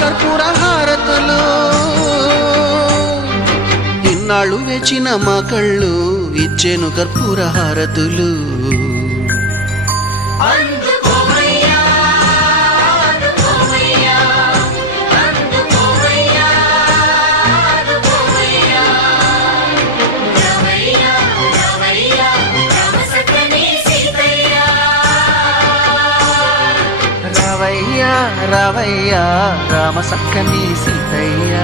కర్పూర హారతులు ఇన్నాళ్ళు వేచిన మా కళ్ళు ఇచ్చేను కర్పూర హారతులు రావయ్యా రావయ్యా రామ సక్కని సీతయ్య